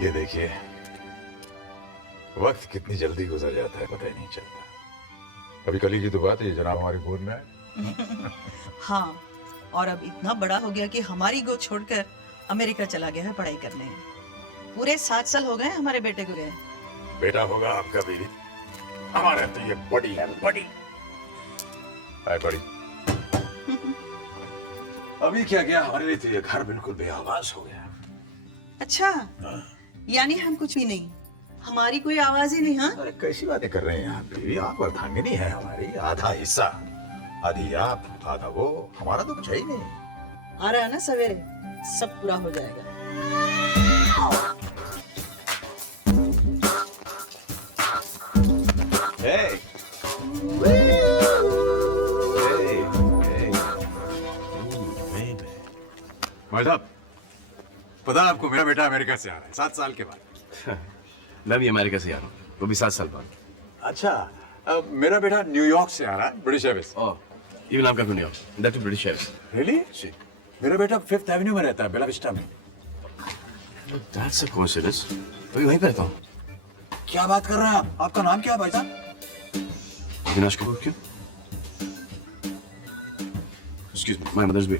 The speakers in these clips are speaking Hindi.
ये देखिए, वक्त कितनी जल्दी गुजर जाता है पता ही नहीं चलता। अभी कल ही की तो बात है, ये जनाब हमारी गोद में है। हाँ, और अब इतना बड़ा हो गया कि हमारी गोद छोड़कर अमेरिका चला गया है पढ़ाई करने। पूरे 7 साल हो गए हमारे बेटे को गए। बेटा होगा आपका भी, हमारे तो ये बड़ी है, बड़ी है बड़ी। अभी क्या गया, हमारे लिए तो ये घर बिल्कुल बेआवाज हो गया। अच्छा, यानी हम कुछ भी नहीं, हमारी कोई आवाज ही नहीं। हाँ, अरे कैसी बातें कर रहे हैं आप बीवी, आप अर्धांगिनी है हमारी, आधा हिस्सा, आधी आप आधा वो, हमारा तो कुछ है ही नहीं। आ रहा है ना सवेरे, सब पूरा हो जाएगा। Hey. भाई साहब, पता है आपको, मेरा बेटा अमेरिका से आ रहा है 7 साल के बाद। मैं भी अमेरिका से आ रहा हूँ, वो भी 7 साल बाद। अच्छा, मेरा बेटा न्यूयॉर्क से आ रहा है, ब्रिटिश एयरवेज। ओह, इवन आपका क्यों नहीं हो? That too British Airways. Really? मेरा बेटा 5th एवेन्यू में रहता है, बेला विस्टा में। That's a coincidence. मैं वहीं पे रहता हूँ। क्या बात कर रहे हैं आप? आपका नाम क्या है भाई साहब? अविनाश कपूर। क्यों? एक्सक्यूज मी, माय मदर्स बे।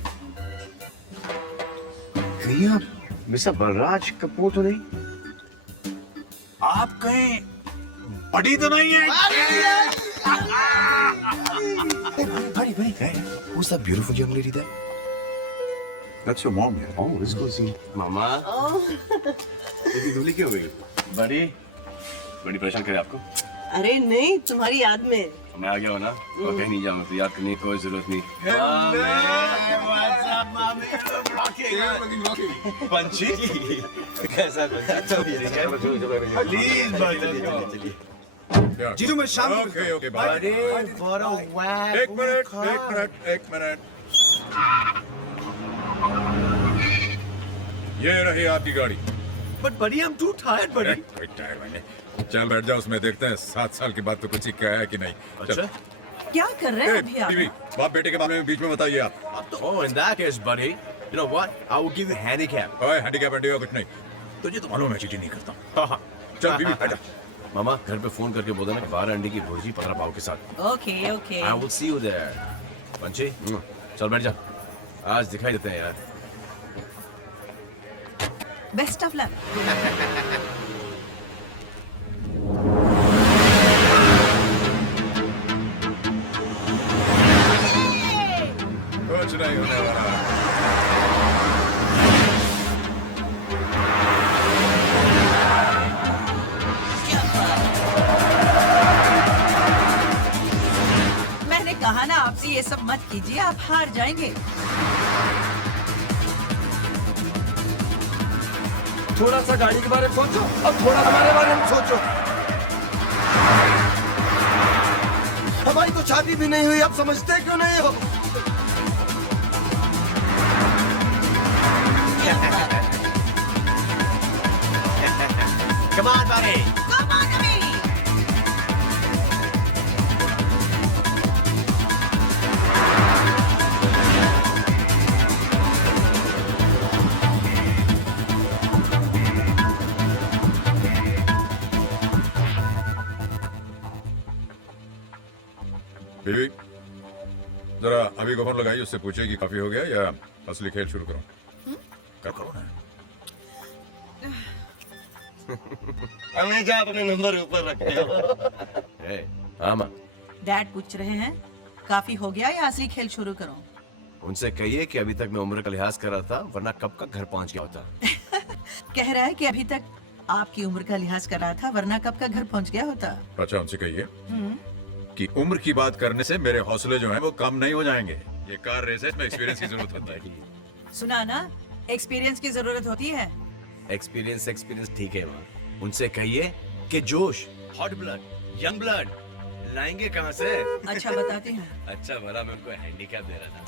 कहीं आप मिस्टर बलराज कपूर तो नहीं? आप कहीं बड़ी तो नहीं है? Buddy, hey, who's that beautiful young lady there? That's your mom, yeah. Oh, let's go see. Mama. Oh. इतनी धुली क्यों हो गई? बड़ी परेशान करे आपको? अरे नहीं, तुम्हारी याद में। मैं आ गया हूँ ना, और कहीं नहीं जाऊँगा, तो याद करने की कोई जरूरत नहीं। पंची कैसा जीजू मैं शाम को ओके ओके बाय। एक मिनट। ये रही आपकी गाड़ी। बट बड़ी I'm too tired बड़ी। कोई टायर मैंने, चल बैठ जाओ, उसमें देखते हैं 7 साल के बाद तो कुछ सीखा है कि नहीं। अच्छा? क्या कर रहे हैं अभी आप? बीवी, बाप बेटे के बारे में बीच में बताइए आप। Oh, in that case, buddy, you know what? I will give you handicap. ओए हैंडीकैप हड्डी कुछ नहीं, तुझे तो मालूम है चीटी नहीं करता। चल बीवी बैठ जा। मामा घर पे फोन करके बोल देना कि 12 अंडे की भुर्जी 15 पाव के साथ। Okay okay. I will see you there. पंची, चल बैठ जा। आज दिखाई देते हैं यार। Best of luck. कुछ नहीं होने वाला। मैंने कहा ना आपसे ये सब मत कीजिए, आप हार जाएंगे। थोड़ा सा गाड़ी के बारे में सोचो, अब थोड़ा हमारे बारे में सोचो। हमारी तो शादी भी नहीं हुई, अब समझते क्यों नहीं हो? Come on, buddy. Come on, Ami. बीवी, जरा अभी को फोन लगाइए, उससे पूछिए कि काफी हो गया या असली खेल शुरू करूं। क्या करूं ना? हमेशा अपने नंबर ऊपर रखते हो। Hey, मामा, डैड पूछ रहे हैं काफी हो गया या असली खेल शुरू करूं? उनसे कहिए कि अभी तक मैं उम्र का लिहाज कर रहा था, वरना कब का घर पहुंच गया होता। कह रहा है कि अभी तक आपकी उम्र का लिहाज कर रहा था, वरना कब का घर पहुंच गया होता। अच्छा, उनसे कहिए कि उम्र की बात करने से मेरे हौसले जो हैं वो कम नहीं हो जाएंगे। ये कार रेस है, इसमें एक्सपीरियंस की जरूरत होती है। सुना ना, एक्सपीरियंस की जरूरत होती है। एक्सपीरियंस ठीक है माँ। उनसे कहिए कि जोश, हॉट ब्लड, यंग ब्लड लाएंगे कहाँ से? अच्छा बताती हूँ। अच्छा भला मैं उनको हैंडीकैप दे रहा था,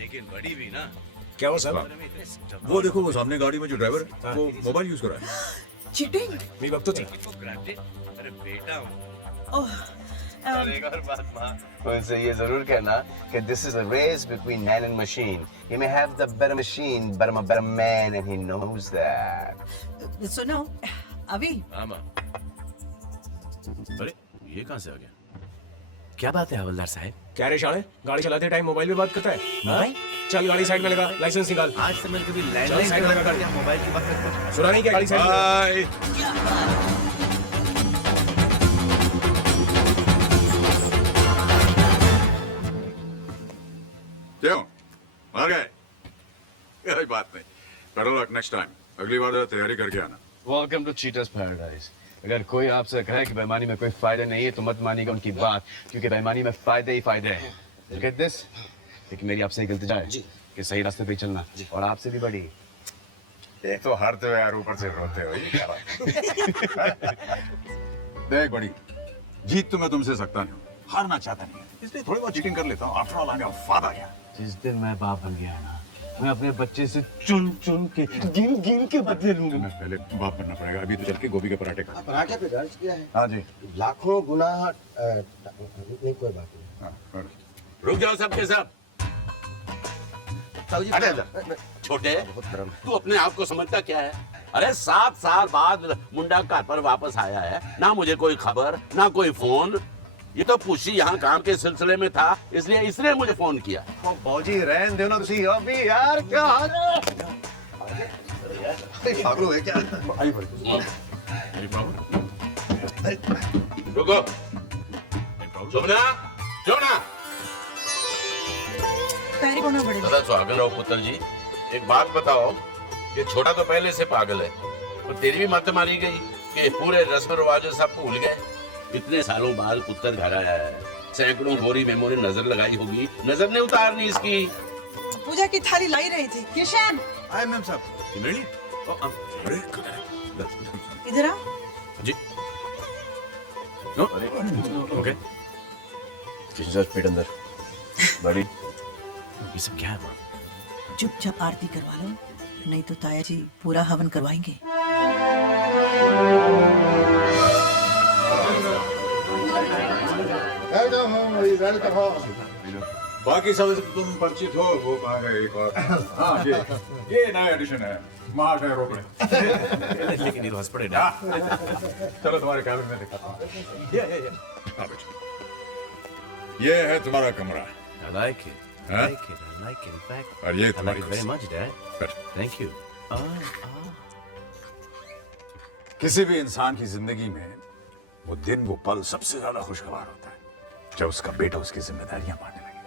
लेकिन बड़ी भी ना। क्या हुआ सर? वो देखो, वो सामने गाड़ी में जो ड्राइवर है वो मोबाइल यूज कर रहा है। चीटिंग। मी बघतो ते। अरे बेटा ओह, और एक और बात माँ, उनसे ये जरूर कहना कि this is a race between man and machine. He may have the better machine, but I'm a better man and he knows that. सुनो अभी हाँ माँ। अरे ये कहाँ से आ गया? क्या बात है हवलदार साहब? क्या रे शाणे, गाड़ी चलाते टाइम मोबाइल पे बात करता है? मोबाइल? चल गाड़ी साइड में लगा, लाइसेंस निकाल। आज से मैं कभी चल, लैंडलाइन साइड में लगा गाड़ी। मोबाइल की बात करता। सुना नहीं क्या? गाड़ी साइड में लगा। बाय क्यों आ गए? कोई बात नहीं, बेटर लक नेक्स्ट टाइम। अगली बार जरा तैयारी करके आना। Welcome to cheaters paradise. अगर कोई आपसे कहे कि बेईमानी में कोई फायदा नहीं है तो मत मानिएगा उनकी बात, क्योंकि बेईमानी में फायदे ही फायदे हैं। You get this? लेकिन मेरी आपसे एक इल्तिजा है कि सही रास्ते पे चलना, और आपसे भी बड़ी। एक तो हारते हो यार, ऊपर से रोते हो, ये क्या बात है? देख बड़ी, जीत तो मैं तुमसे सकता नहीं हूँ, हारना चाहता नहीं है, इसलिए थोड़ी बहुत चीटिंग कर लेता हूँ। After all I am father यार। जिस दिन मैं बाप बन गया ना, मैं अपने बच्चे से चुन चुन के गिन गिन के बदले लूंगा। मैं पहले बाप बनना पड़ेगा, अभी तो चल के गोभी के पराठे खा। पराठे पे दर्ज किया है हाँ जी। लाखों गुना नहीं, कोई बात नहीं। हाँ, और- रुक जाओ सबके सब। अरे छोटे, तू अपने आप को समझता क्या है? अरे 7 साल बाद मुंडा घर पर वापस आया है, ना मुझे कोई खबर ना कोई फोन। ये तो पुशी यहाँ काम के सिलसिले में था, इसलिए इसने मुझे फोन किया। फौजी रहन दो ना तुसी अभी यार, क्या हाल है? पागल है क्या? आई बड़ी। अरे बाबू, रुको, सोमना, सोमना। पैरी होना पड़ेगा। सदा सुहागन रहो पुत्र जी। एक बात बताओ, ये छोटा तो पहले से पागल है, और तेरी भी मत मारी गई कि पूरे रस्म रिवाज सब भूल गए। इतने सालों बाद पुत्र घर आया है, सैकड़ों होरी मेमोरी नजर लगाई होगी, नजर नहीं उतारनी इसकी। पूजा की थाली लाई रही थी। किशन आई मैम साहब। रेडी? अरे कदर है। इधर आ। जी ओके। किशन सर पेट अंदर। बड़ी ये सब क्या है माँ? चुपचाप आरती करवा लो, नहीं तो ताया जी पूरा हवन करवाएंगे। बाकी सब तुम परिचित हो, वो कहाँ गए एक और? हाँ ये नया एडिशन है, महाशय रोकड़े। लेकिन ये तो हंस पड़े ना। चलो तुम्हारे कैबिन में दिखाता हूँ। हाँ बेटा, ये है तुम्हारा कमरा। I like it. I हाँ? like it. I like it. In fact, और ये I तुम्हारी like it very कुर्सी। much, Dad. बैठ। Thank you. किसी भी इंसान की जिंदगी में वो दिन वो पल सबसे ज्यादा खुशगवार होता है जब उसका बेटा उसकी जिम्मेदारियां पाने लगे,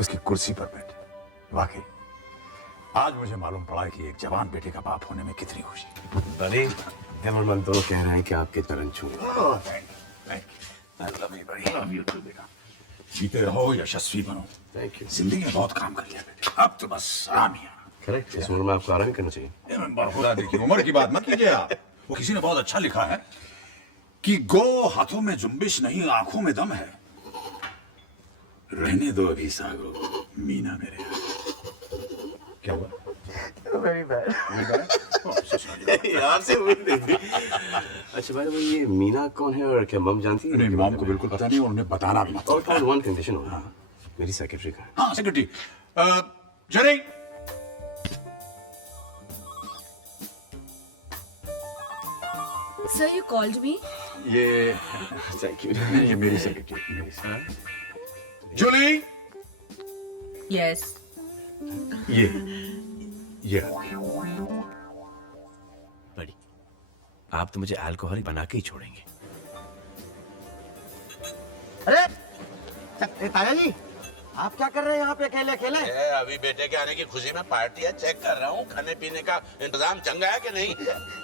उसकी कुर्सी पर बैठे। वाकई आज मुझे मालूम पड़ा कि एक जवान बेटे का बाप होने में कितनी खुशी। बड़ी दिल और मन दोनों कह रहे हैं कि आपके चरण छूए। आई लव यू बड़ी। लव यू टू बेटा। जीते रहो, यशस्वी बनो। Thank you. जिंदगी में बहुत काम कर लिया बेटे, अब तो बस आराम ही आराम। Correct. इस उम्र में आपको आराम ही करना चाहिए। खुदा देखिए, उम्र की बात मत कीजिए आप। वो किसी ने बहुत अच्छा लिखा है कि गो हाथों में जुम्बिश नहीं, आंखों में दम है। रहने दो अभी सागरो, मीना मेरे। क्या हुआ? Very bad. Oh, so sorry. आपसे उम्मीद नहीं थी। अच्छा भाई, ये मीना कौन है और क्या मम जानती है? नहीं, मॉम को बिल्कुल पता नहीं और उन्हें बताना भी मत। और one condition होगा, मेरी सेक्रेटरी का। हाँ secretary, zari. Sir, you called me? ये Thank you. नहीं, ये मेरी सेक्रेटरी, मेरी सेक्रेटरी। जूली, Yes. ये बड़ी, आप तो मुझे अल्कोहलिक बना के ही छोड़ेंगे। अरे ताया जी, आप क्या कर रहे हैं यहाँ पे अकेले अकेले? अभी बेटे के आने की खुशी में पार्टी है, चेक कर रहा हूँ खाने पीने का इंतजाम चंगा है कि नहीं।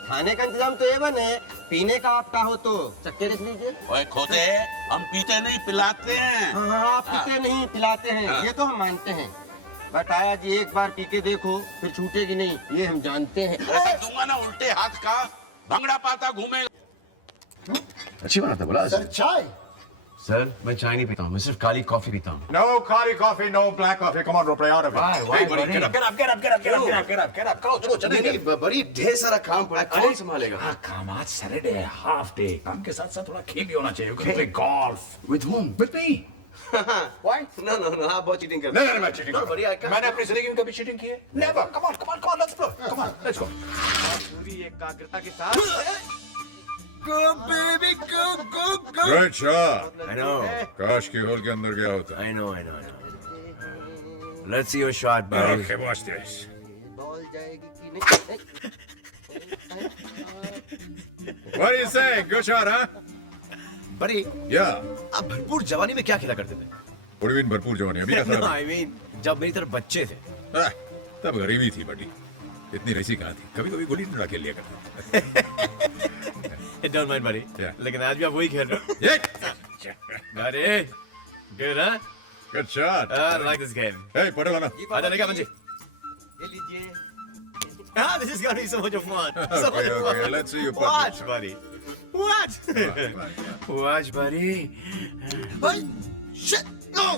खाने का इंतजाम तो ये बने, पीने का आपका हो तो चक्के रख लीजिए। ओए खोते, हम पीते नहीं पिलाते हैं। हाँ, आप पीते नहीं पिलाते हैं, ये तो हम मानते हैं। बट आया जी एक बार पी के देखो, फिर छूटेगी नहीं, ये हम जानते हैं। ऐसा दूंगा ना उल्टे हाथ का, भंगड़ा पाता घूमेगा। अच्छी बात है, बोला। सर चाय, सर मैं चाय नहीं पीता हूँ, मैं सिर्फ काली कॉफी पीता हूँ। No kali coffee, no black coffee. Come on, play out of it. Why, Hey, buddy, buddy? get up, get up, get up, get up, get up, get up, get up, get up. Come on, चलो, चलेंगे. नहीं, बड़ी ढेर सारा काम पड़ा है, कौन संभालेगा? हाँ, काम आज Saturday है, half day. काम के साथ साथ थोड़ा खेल भी होना चाहिए. You can play golf. With whom? With me. Why? No, आप बहुत चीटिंग कर नहीं, नहीं, मैं cheating No, करूँ. buddy, I can't. मैंने अपनी जिंदगी में कभी cheating की है? Never. Come on, come on, come on, let's go. Come on, let's go. पूरी एकाग्रता के साथ Go baby, go. Great shot. I know. काश की होल के अंदर क्या होता. I know. Let's see your shot, buddy. Okay, watch this. Ball जाएगी कि नहीं? What do you say? Good shot, huh? Buddy, Yeah. आप भरपूर जवानी में क्या खेला करते थे? What do you mean भरपूर जवानी? अभी No, ऐसा I mean, जब मेरी तरफ बच्चे थे। तब गरीबी थी बड़ी. इतनी रईसी कहाँ थी? कभी-कभी गोली डंडा खेल लिया करते. Don't mind, buddy. Yeah. लेकिन आज भी आप वही खेल रहे हो। Yeah. Buddy, good, huh? Good shot. I like this game. Hey, Patel ना. आजा लेगा मुझे। ये लीजिए। This is gonna be so much fun. So much Okay, fun. let's see you put Watch, this. buddy. Watch. Watch, buddy. Hey, shit! No!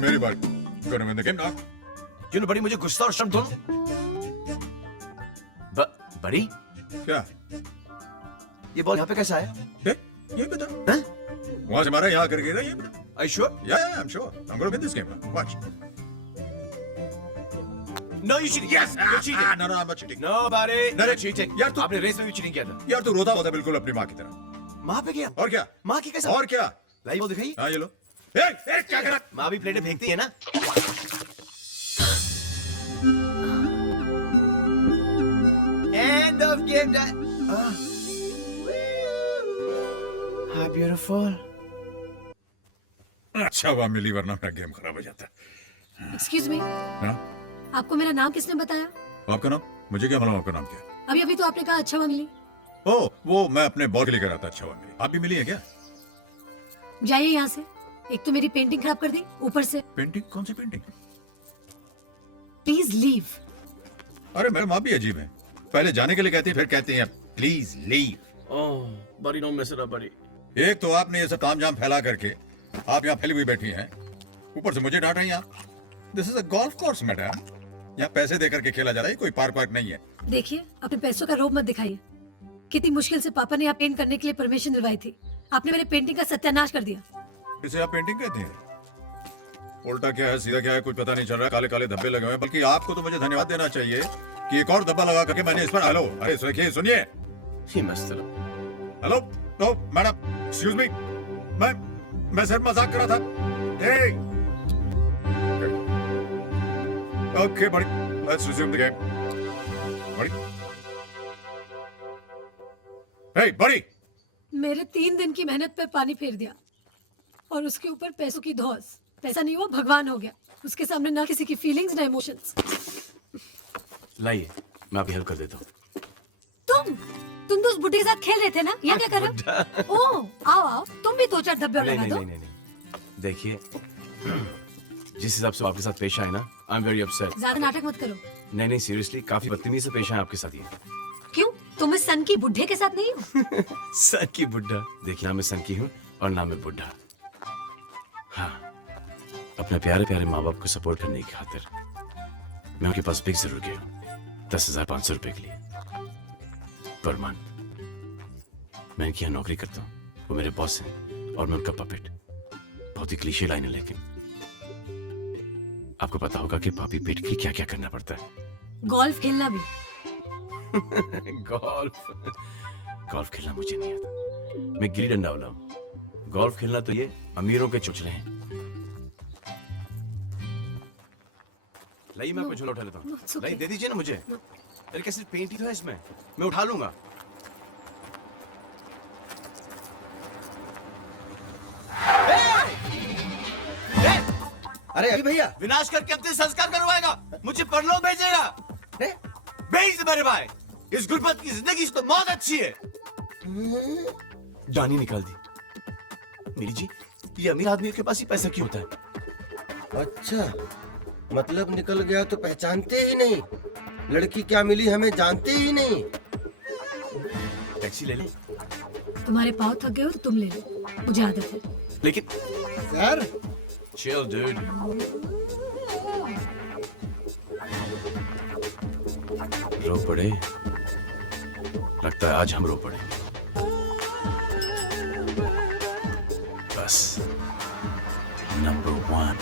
मेरी बारी. Gonna win the game now. You know, buddy, मुझे गुस्सा और शर्म दोनों। buddy, क्या? ये बॉल यहाँ पे कैसा आया? ये बता. हैं? वहाँ से मारा यहाँ करके ना ये. Are you sure? Yeah, I'm sure. I'm gonna win this game now. Watch. No, you cheating. Yes. You're cheating. No, I'm not cheating. No, buddy. No, You're cheating. यार तू आपने रेस में भी चीटिंग किया था। यार तू रोता होता बिल्कुल अपनी माँ की तरह. माँ पे गया। और क्या? माँ की कैसा? और क्या? लाइव वो दिखाई? हाँ ये लो. ए, क्या कर रहा? माँ भी प्लेटें फेंकती है ना? End of game. How beautiful. अच्छा हुआ मिली वरना मेरा गेम खराब हो जाता. एक्सक्यूज मी, हाँ? आपको मेरा नाम किसने बताया? आपका नाम? मुझे क्या मालूम आपका नाम क्या है? अभी अभी तो आपने कहा अच्छा मंगली। ओह, वो मैं अपने बॉस के लिए कर रहा था. अच्छा हुआ मिली. आप भी मिली है क्या? जाइए यहाँ से। एक तो मेरी पेंटिंग खराब कर दी, ऊपर से पेंटिंग? कौन सी पेंटिंग? Please leave. अरे मेरी माँ भी अजीब है. पहले जाने के लिए कहती है, फिर कहती है please leave. Oh, buddy, don't mess it up, buddy. एक तो आपने ये सब तामझाम फैला करके आप यहाँ फैली हुई बैठी हैं, ऊपर से मुझे डांट रही हैं आप. This is a golf course madam. यहाँ पैसे दे करके खेला जा रहा है, कोई पार्क वार्क नहीं है. देखिए, अपने पैसों का रोब मत दिखाइए। कितनी मुश्किल से पापा ने यहाँ पेंट करने के लिए परमिशन दिलवाई थी। आपने मेरे पेंटिंग का सत्यानाश कर दिया। इसे आप पेंटिंग कहते हैं? उल्टा क्या है सीधा क्या है कुछ पता नहीं चल रहा. काले काले धब्बे लगे हुए हैं. बल्कि आपको तो मुझे धन्यवाद देना चाहिए कि एक और धब्बा लगा करके मैंने इस पर. हेलो, अरे सुनिए सुनिए. He messed it up. Hello, तो मैडम एक्सक्यूज मी, मैं सिर्फ मजाक कर रहा था. ओके बड़ी, लेट्स रिज्यूम द गेम. बड़ी, हे बड़ी, मेरे 3 दिन की मेहनत पे पानी फेर दिया और उसके ऊपर पैसों की धौस। पैसा नहीं हुआ, भगवान हो गया। उसके सामने ना किसी की फीलिंग्स ना इमोशंस। लाइए, मैं आपकी हेल्प कर देता हूँ। तुम तो उस बुढ़े के साथ खेल रहे थे ना? यहाँ क्या कर रहे हो? ओह, आओ, तुम भी 2-4 धब्बे और लगा दो। नहीं। देखिए, जिस हिसाब से आपके साथ पेश आए ना, आई एम वेरी अपसेट. ज्यादा नाटक मत करो। नहीं, सीरियसली काफी बदतमीजी से पेश आए आपके साथ ये. क्यों? तुम इस सन की बुढ़े के साथ नहीं हो? सन की बुढ़ा. देखिए, ना मैं सन की हूँ और ना मैं बुढ़ा. हाँ, अपने प्यारे प्यारे माँ बाप को सपोर्ट करने की खातिर मैं उनके पास बिक जरूर गया हूँ 10,500 रुपए के लिए पर मंथ. मैं इनकी यहाँ नौकरी करता हूँ, वो मेरे बॉस हैं और मैं उनका पपेट. बहुत ही क्लीशे लाइन है, लेकिन आपको पता होगा कि पापी पेट के लिए क्या क्या करना पड़ता है. गोल्फ खेलना भी। गोल्फ खेलना मुझे नहीं आता. मैं गिल्ली डंडा वाला हूँ. गोल्फ खेलना तो ये अमीरों के चुचले हैं. लाइए, मैं आपको झोला उठा लेता हूँ. No, it's okay. लाइए, दे दीजिए ना मुझे. अरे कैसे पेंट ही तो है इसमें, मैं उठा लूंगा. अरे अभी भैया, विनाश करके अपने संस्कार करवाएगा, मुझे परलोक भेजेगा. भेज दे मेरे भाई. इस गुरबत की जिंदगी से तो मौत अच्छी है. जानी निकाल दी. मेरी जी, ये अमीर आदमी के पास ही पैसा क्यों होता है? अच्छा मतलब निकल गया तो पहचानते ही नहीं. लड़की क्या मिली हमें जानते ही नहीं. टैक्सी ले लें? तुम्हारे पाँव थक गए हो तो तुम ले लो, मुझे आदत है। लेकिन सर chill dude. रो पड़े, लगता है आज हम रो पड़े। बस नंबर 1